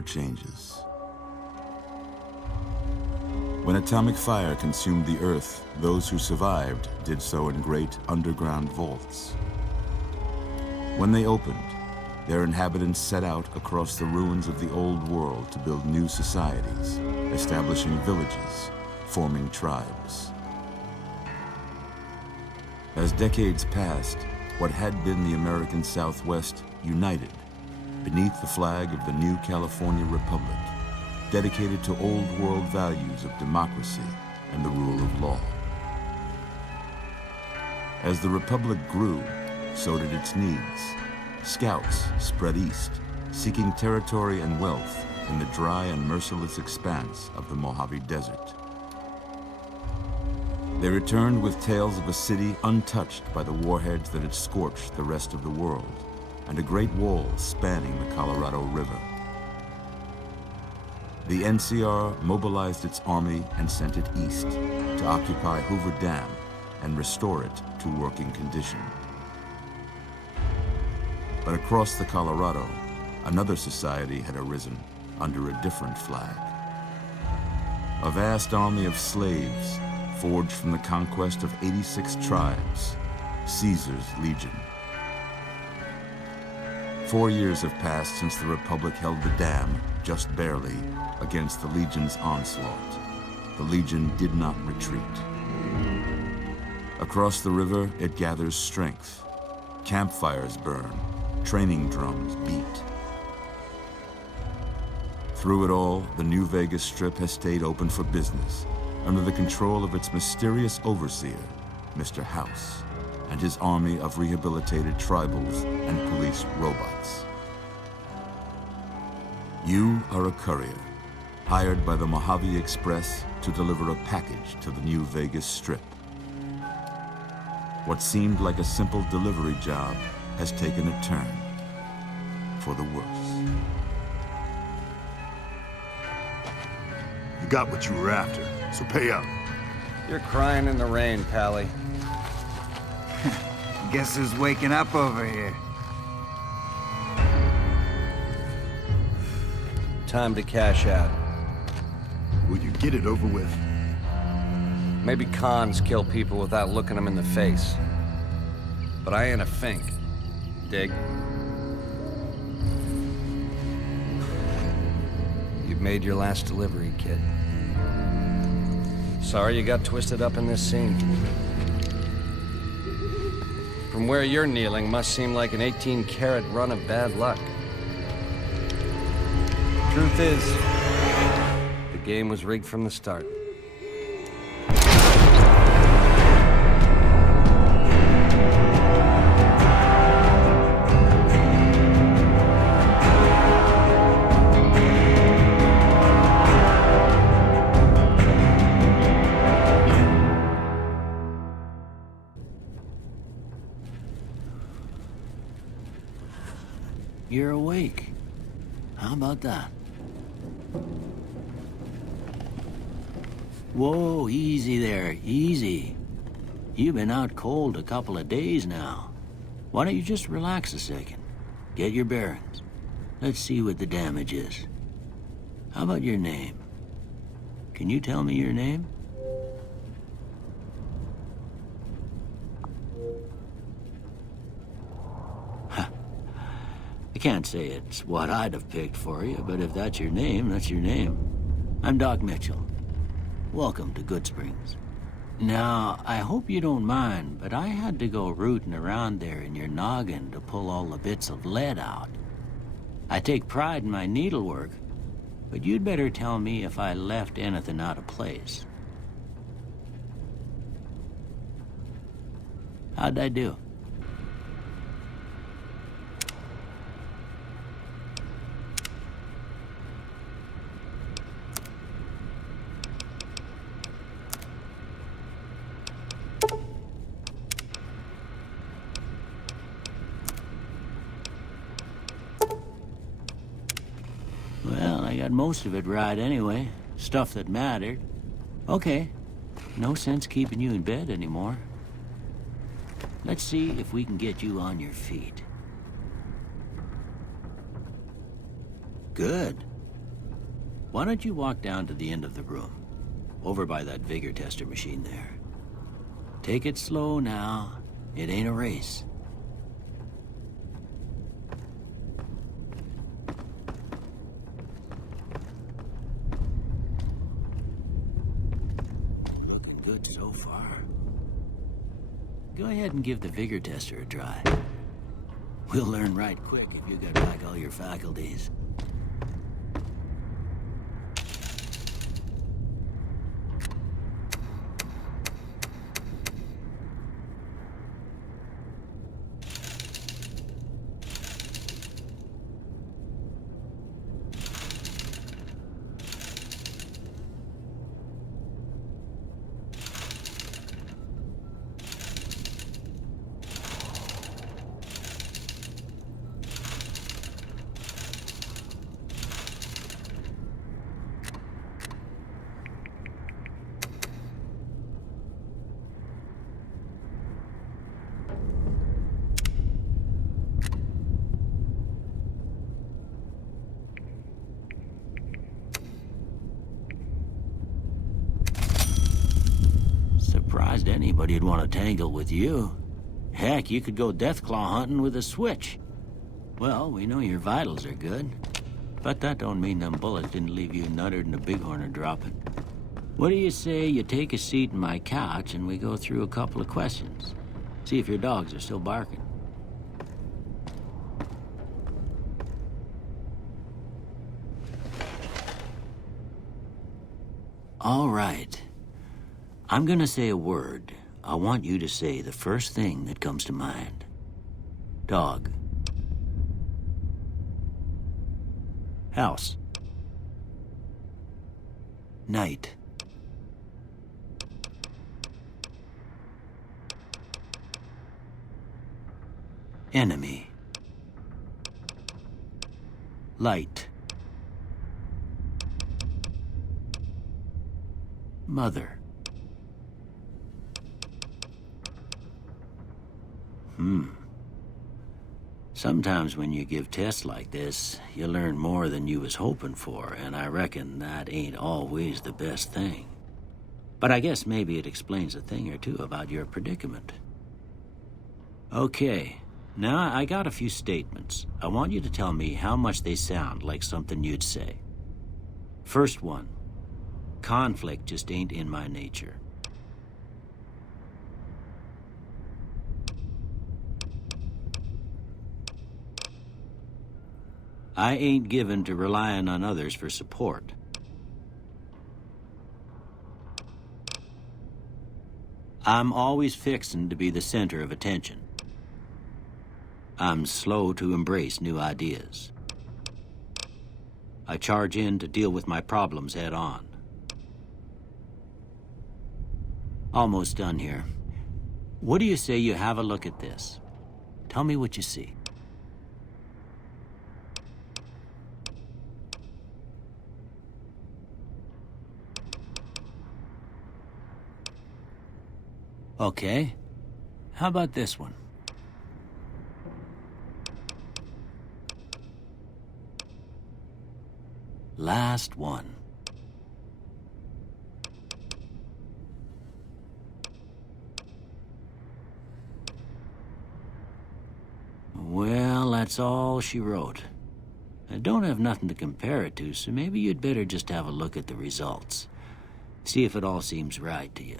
never changes. When atomic fire consumed the Earth, those who survived did so in great underground vaults. When they opened, their inhabitants set out across the ruins of the old world to build new societies, establishing villages, forming tribes. As decades passed, what had been the American Southwest united beneath the flag of the new California Republic, dedicated to old world values of democracy and the rule of law. As the Republic grew, so did its needs. Scouts spread east, seeking territory and wealth in the dry and merciless expanse of the Mojave Desert. They returned with tales of a city untouched by the warheads that had scorched the rest of the world, and a great wall spanning the Colorado River. The NCR mobilized its army and sent it east to occupy Hoover Dam and restore it to working condition. But across the Colorado, another society had arisen under a different flag. A vast army of slaves forged from the conquest of 86 tribes, Caesar's Legion. 4 years have passed since the Republic held the dam, just barely, against the Legion's onslaught. The Legion did not retreat. Across the river, it gathers strength. Campfires burn, training drums beat. Through it all, the New Vegas Strip has stayed open for business, under the control of its mysterious overseer, Mr. House, and his army of rehabilitated tribals and police robots. You are a courier, hired by the Mojave Express to deliver a package to the New Vegas Strip. What seemed like a simple delivery job has taken a turn for the worse. You got what you were after, so pay up. You're crying in the rain, Pally. Guess who's waking up over here? Time to cash out. Will you get it over with? Maybe cons kill people without looking them in the face. But I ain't a fink. Dig? You've made your last delivery, kid. Sorry you got twisted up in this scene. From where you're kneeling must seem like an 18-carat run of bad luck. Truth is, the game was rigged from the start. You're awake. How about that? Whoa, easy there, easy. You've been out cold a couple of days now. Why don't you just relax a second? Get your bearings. Let's see what the damage is. How about your name? Can you tell me your name? I can't say it's what I'd have picked for you, but if that's your name, that's your name. I'm Doc Mitchell. Welcome to Goodsprings. Now, I hope you don't mind, but I had to go rooting around there in your noggin to pull all the bits of lead out. I take pride in my needlework, but you'd better tell me if I left anything out of place. How'd I do? Well, I got most of it right anyway. Stuff that mattered. Okay. No sense keeping you in bed anymore. Let's see if we can get you on your feet. Good. Why don't you walk down to the end of the room, over by that vigor tester machine there. Take it slow now. It ain't a race. Looking good so far. Go ahead and give the vigor tester a try. We'll learn right quick if you got back all your faculties. Surprised anybody'd want to tangle with you. Heck, you could go deathclaw hunting with a switch. Well, we know your vitals are good, but that don't mean them bullets didn't leave you nuttered and a bighorn are dropping. What do you say you take a seat in my couch and we go through a couple of questions? See if your dogs are still barking. All right. I'm gonna say a word. I want you to say the first thing that comes to mind. Dog. House. Night. Enemy. Light. Mother. Sometimes when you give tests like this, you learn more than you was hoping for, and I reckon that ain't always the best thing. But I guess maybe it explains a thing or two about your predicament. Okay, now I got a few statements. I want you to tell me how much they sound like something you'd say. First one, conflict just ain't in my nature. I ain't given to relying on others for support. I'm always fixin' to be the center of attention. I'm slow to embrace new ideas. I charge in to deal with my problems head on. Almost done here. What do you say you have a look at this? Tell me what you see. Okay. How about this one? Last one. Well, that's all she wrote. I don't have nothing to compare it to, so maybe you'd better just have a look at the results. See if it all seems right to you.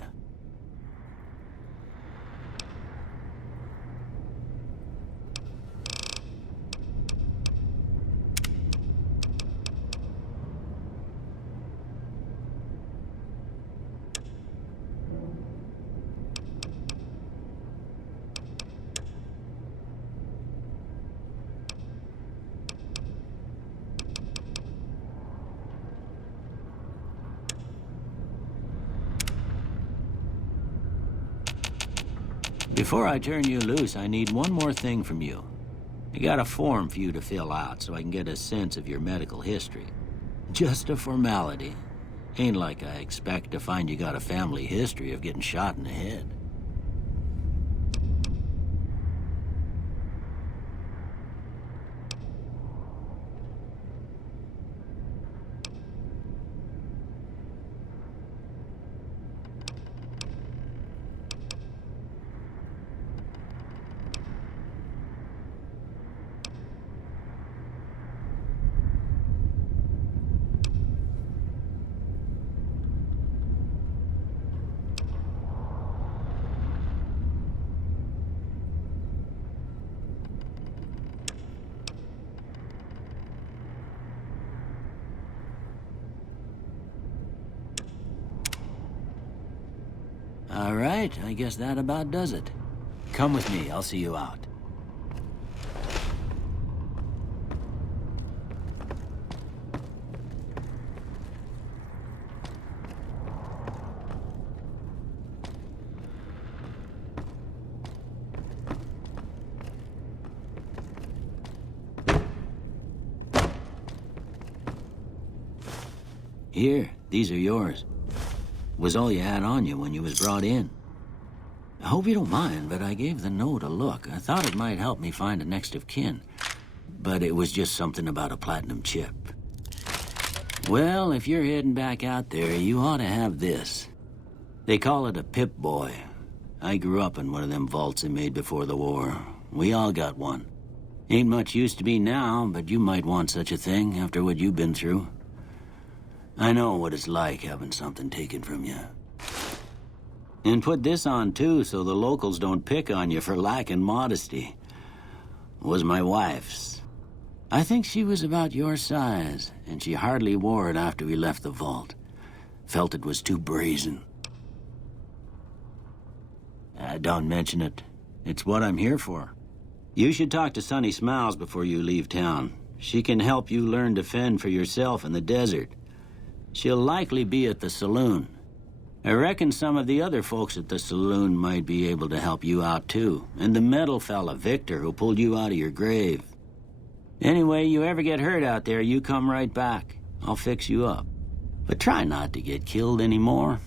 Before I turn you loose, I need one more thing from you. I got a form for you to fill out so I can get a sense of your medical history. Just a formality. Ain't like I expect to find you got a family history of getting shot in the head. All right, I guess that about does it. Come with me, I'll see you out. Here, these are yours. Was all you had on you when you was brought in. I hope you don't mind, but I gave the note a look. I thought it might help me find a next of kin. But it was just something about a platinum chip. Well, if you're heading back out there, you ought to have this. They call it a Pip-Boy. I grew up in one of them vaults they made before the war. We all got one. Ain't much use to me now, but you might want such a thing after what you've been through. I know what it's like having something taken from you. And put this on, too, so the locals don't pick on you for lacking modesty. Was my wife's. I think she was about your size, and she hardly wore it after we left the vault. Felt it was too brazen. Don't mention it. It's what I'm here for. You should talk to Sunny Smiles before you leave town. She can help you learn to fend for yourself in the desert. She'll likely be at the saloon. I reckon some of the other folks at the saloon might be able to help you out, too. And the metal fella, Victor, who pulled you out of your grave. Anyway, you ever get hurt out there, you come right back. I'll fix you up. But try not to get killed anymore.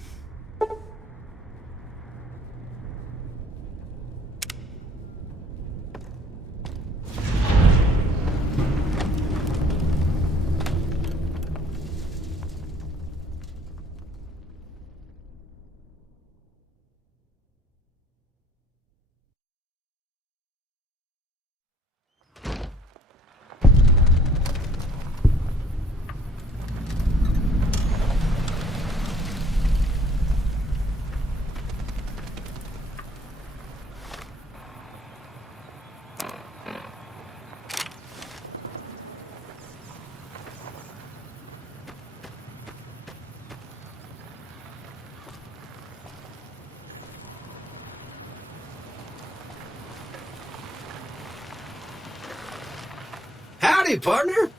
Howdy, partner.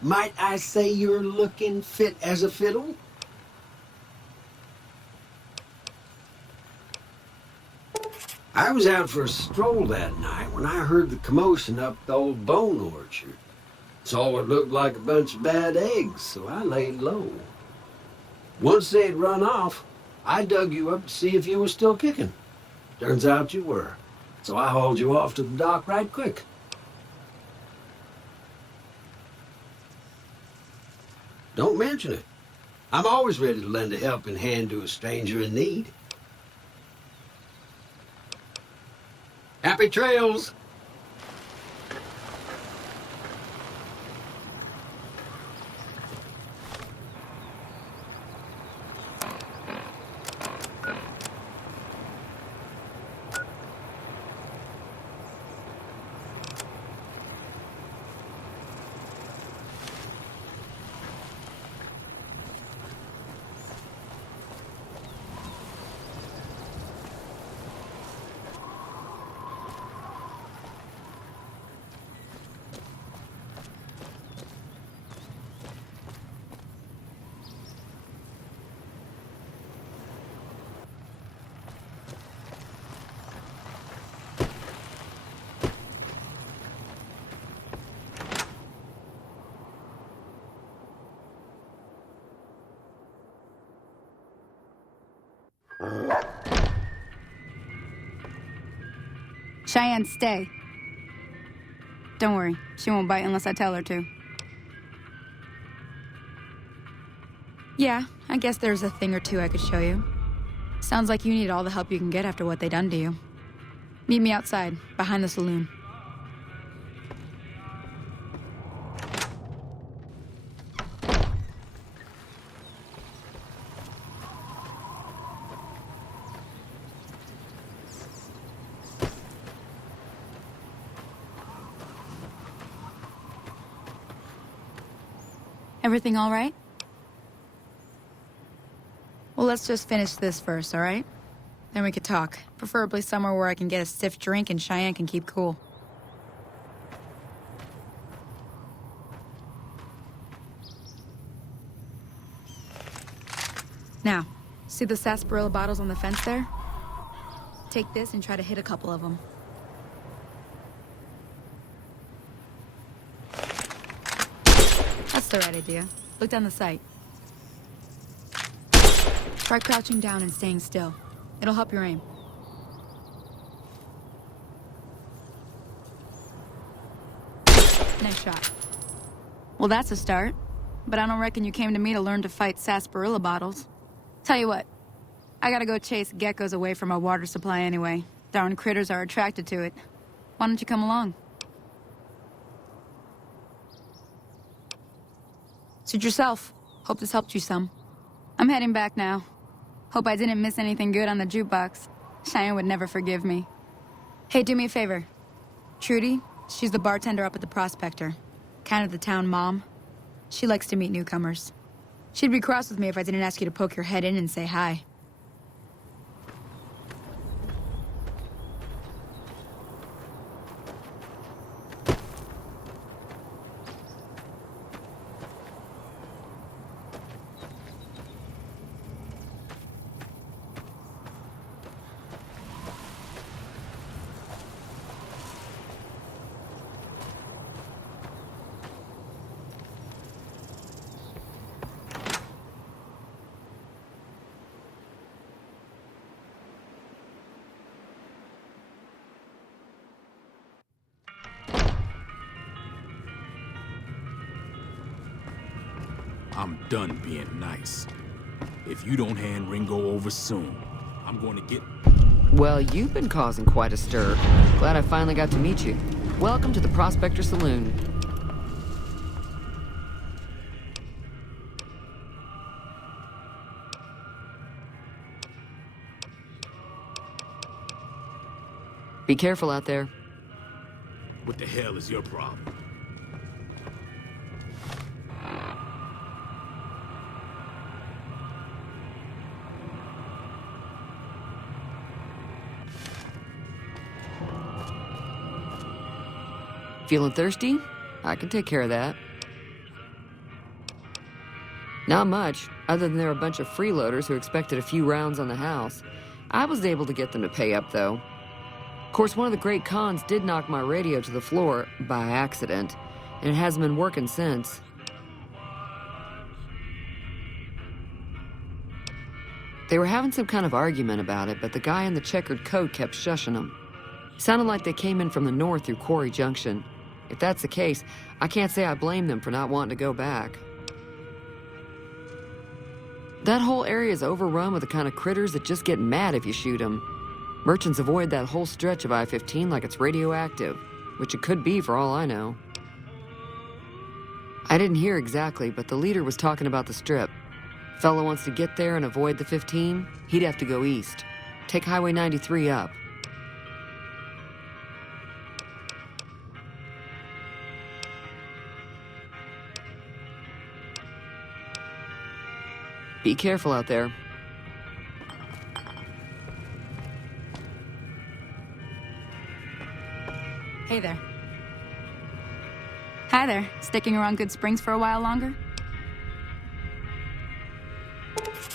Might I say you're looking fit as a fiddle? I was out for a stroll that night when I heard the commotion up the old bone orchard. Saw what looked like a bunch of bad eggs, so I laid low. Once they'd run off, I dug you up to see if you were still kicking. Turns out you were, so I hauled you off to the dock right quick. Don't mention it. I'm always ready to lend a helping hand to a stranger in need. Happy trails! Cheyenne, stay. Don't worry, she won't bite unless I tell her to. Yeah, I guess there's a thing or two I could show you. Sounds like you need all the help you can get after what they done to you. Meet me outside, behind the saloon. Everything all right? Well, let's just finish this first, all right? Then we could talk. Preferably somewhere where I can get a stiff drink and Cheyenne can keep cool. Now, see the sarsaparilla bottles on the fence there? Take this and try to hit a couple of them. That's the right idea. Look down the sight. Try crouching down and staying still. It'll help your aim. Nice shot. Well, that's a start. But I don't reckon you came to me to learn to fight sarsaparilla bottles. Tell you what, I gotta go chase geckos away from our water supply anyway. Darn critters are attracted to it. Why don't you come along? Suit yourself. Hope this helped you some. I'm heading back now. Hope I didn't miss anything good on the jukebox. Cheyenne would never forgive me. Hey, do me a favor. Trudy, she's the bartender up at the Prospector. Kind of the town mom. She likes to meet newcomers. She'd be cross with me if I didn't ask you to poke your head in and say hi. I'm done being nice. If you don't hand Ringo over soon, I'm going to get... Well, you've been causing quite a stir. Glad I finally got to meet you. Welcome to the Prospector Saloon. Be careful out there. What the hell is your problem? Feeling thirsty? I can take care of that. Not much, other than there were a bunch of freeloaders who expected a few rounds on the house. I was able to get them to pay up, though. Of course, one of the great cons did knock my radio to the floor by accident, and it hasn't been working since. They were having some kind of argument about it, but the guy in the checkered coat kept shushing them. Sounded like they came in from the north through Quarry Junction. If that's the case, I can't say I blame them for not wanting to go back. That whole area is overrun with the kind of critters that just get mad if you shoot them. Merchants avoid that whole stretch of I-15 like it's radioactive, which it could be for all I know. I didn't hear exactly, but the leader was talking about the strip. Fellow wants to get there and avoid the 15, he'd have to go east. Take Highway 93 up. Be careful out there. Hey there. Hi there. Sticking around Goodsprings for a while longer?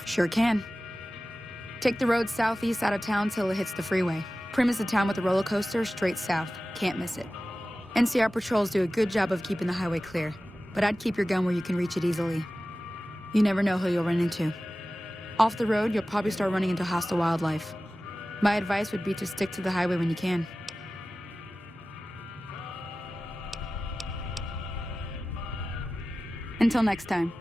Sure can. Take the road southeast out of town till it hits the freeway. Primm is the town with the roller coaster straight south. Can't miss it. NCR patrols do a good job of keeping the highway clear, but I'd keep your gun where you can reach it easily. You never know who you'll run into. Off the road, you'll probably start running into hostile wildlife. My advice would be to stick to the highway when you can. Until next time.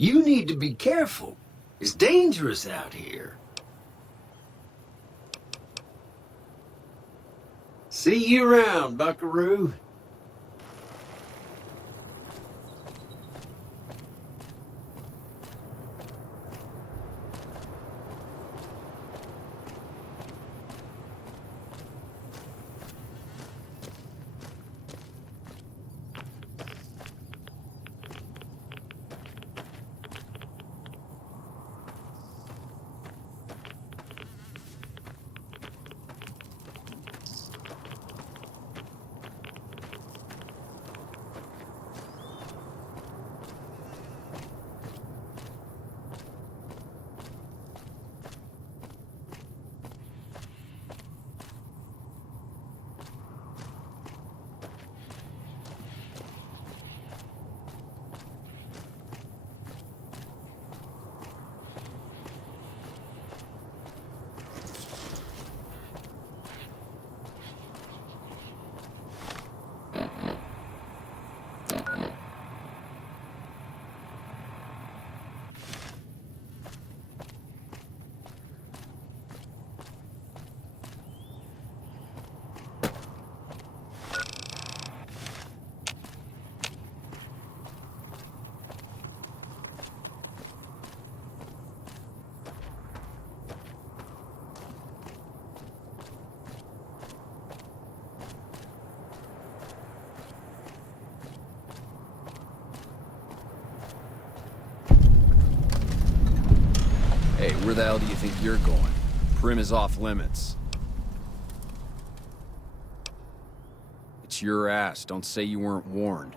You need to be careful. It's dangerous out here. See you around, buckaroo. Hey, where the hell do you think you're going? Primm is off limits. It's your ass. Don't say you weren't warned.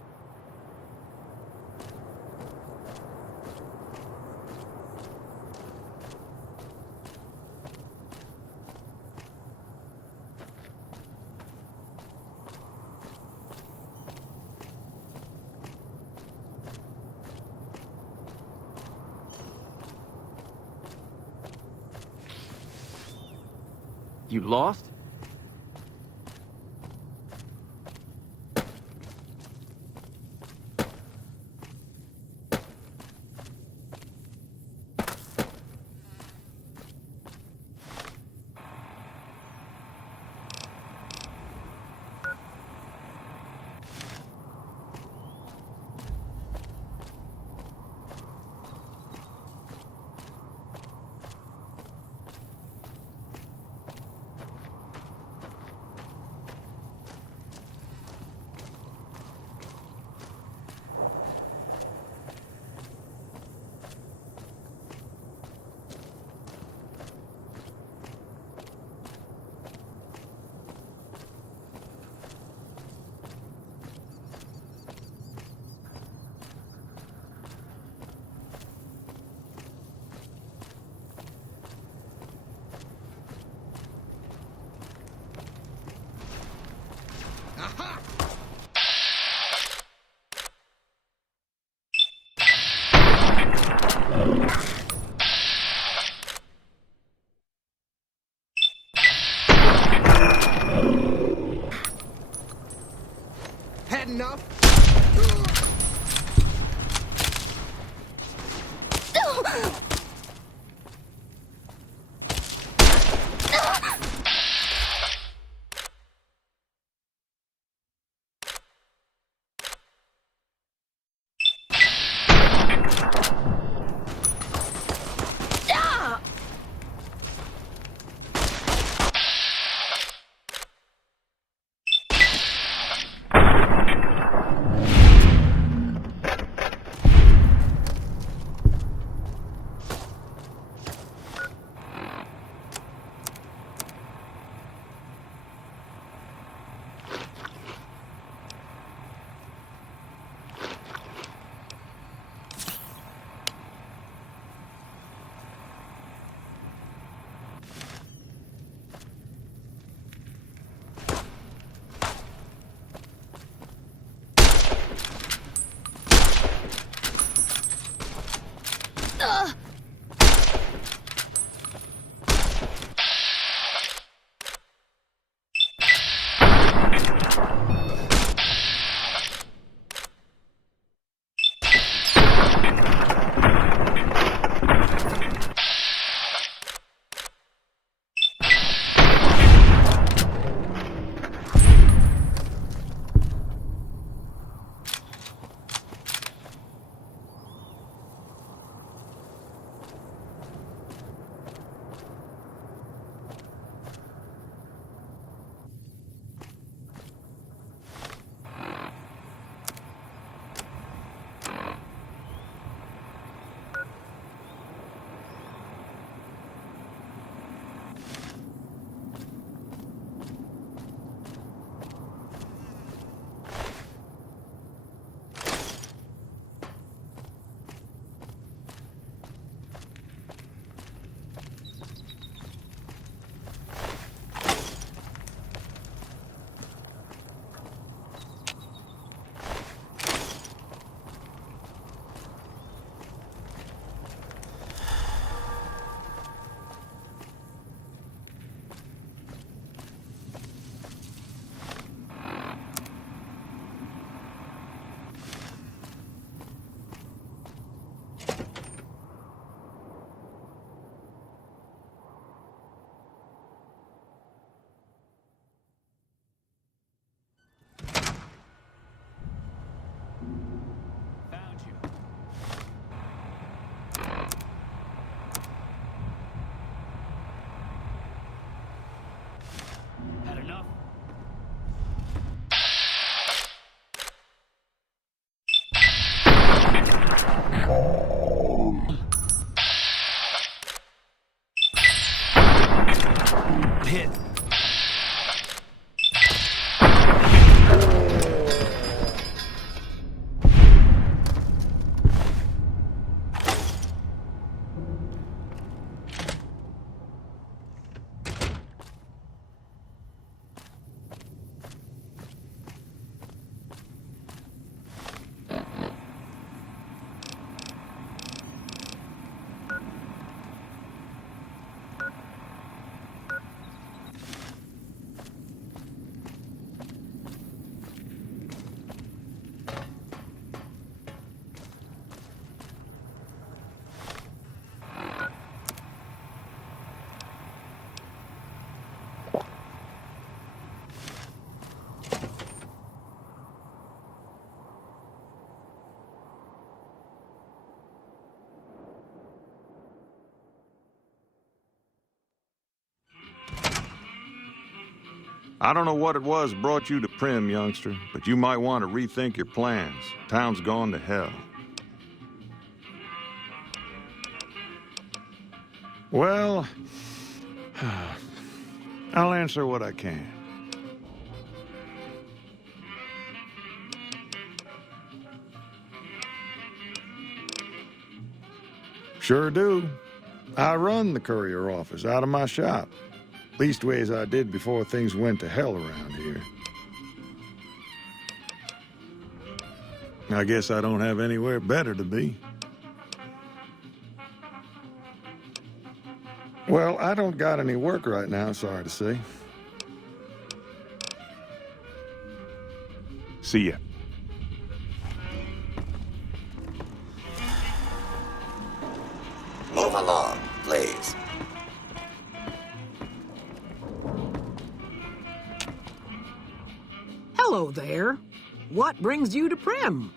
You lost? Hit. I don't know what it was that brought you to Primm, youngster, but you might want to rethink your plans. Town's gone to hell. Well, I'll answer what I can. Sure do. I run the courier office out of my shop. Leastways I did before things went to hell around here. I guess I don't have anywhere better to be. Well, I don't got any work right now, sorry to say. See ya. Move along, please. Hello there. What brings you to Primm?